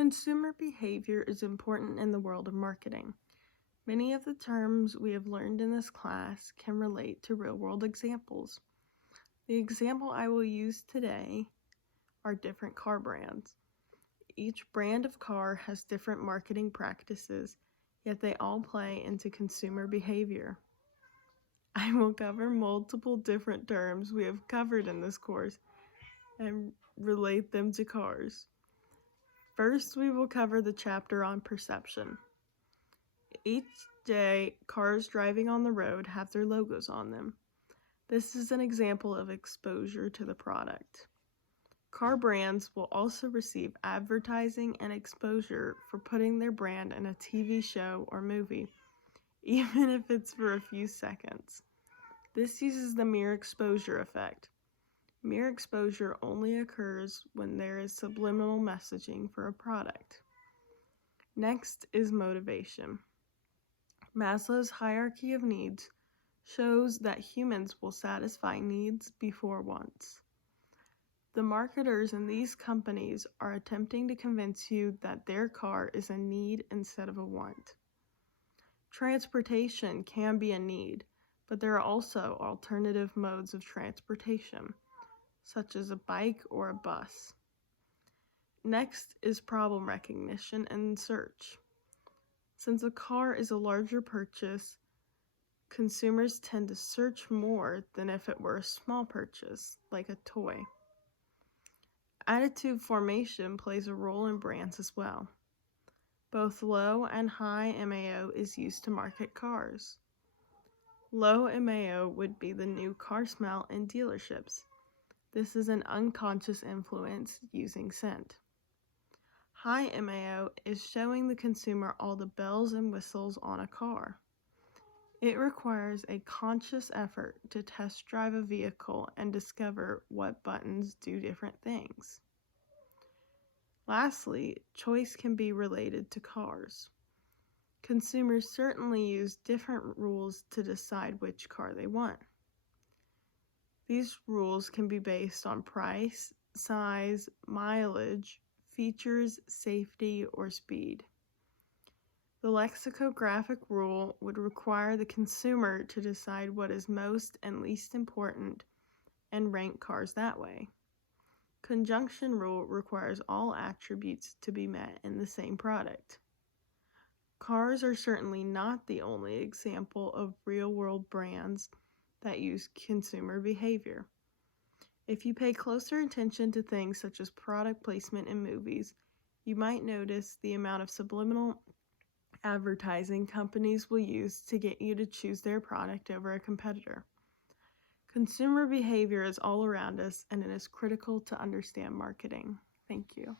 Consumer behavior is important in the world of marketing. Many of the terms we have learned in this class can relate to real-world examples. The example I will use today are different car brands. Each brand of car has different marketing practices, yet they all play into consumer behavior. I will cover multiple different terms we have covered in this course and relate them to cars. First, we will cover the chapter on perception. Each day, cars driving on the road have their logos on them. This is an example of exposure to the product. Car brands will also receive advertising and exposure for putting their brand in a TV show or movie, even if it's for a few seconds. This uses the mere exposure effect. Mere exposure only occurs when there is subliminal messaging for a product. Next is motivation. Maslow's hierarchy of needs shows that humans will satisfy needs before wants. The marketers in these companies are attempting to convince you that their car is a need instead of a want. Transportation can be a need, but there are also alternative modes of transportation, such as a bike or a bus. Next is problem recognition and search. Since a car is a larger purchase, consumers tend to search more than if it were a small purchase, like a toy. Attitude formation plays a role in brands as well. Both low and high MAO is used to market cars. Low MAO would be the new car smell in dealerships. This is an unconscious influence using scent. High MAO is showing the consumer all the bells and whistles on a car. It requires a conscious effort to test drive a vehicle and discover what buttons do different things. Lastly, choice can be related to cars. Consumers certainly use different rules to decide which car they want. These rules can be based on price, size, mileage, features, safety, or speed. The lexicographic rule would require the consumer to decide what is most and least important and rank cars that way. Conjunction rule requires all attributes to be met in the same product. Cars are certainly not the only example of real-world brands that use consumer behavior. If you pay closer attention to things such as product placement in movies, you might notice the amount of subliminal advertising companies will use to get you to choose their product over a competitor. Consumer behavior is all around us, and it is critical to understand marketing. Thank you.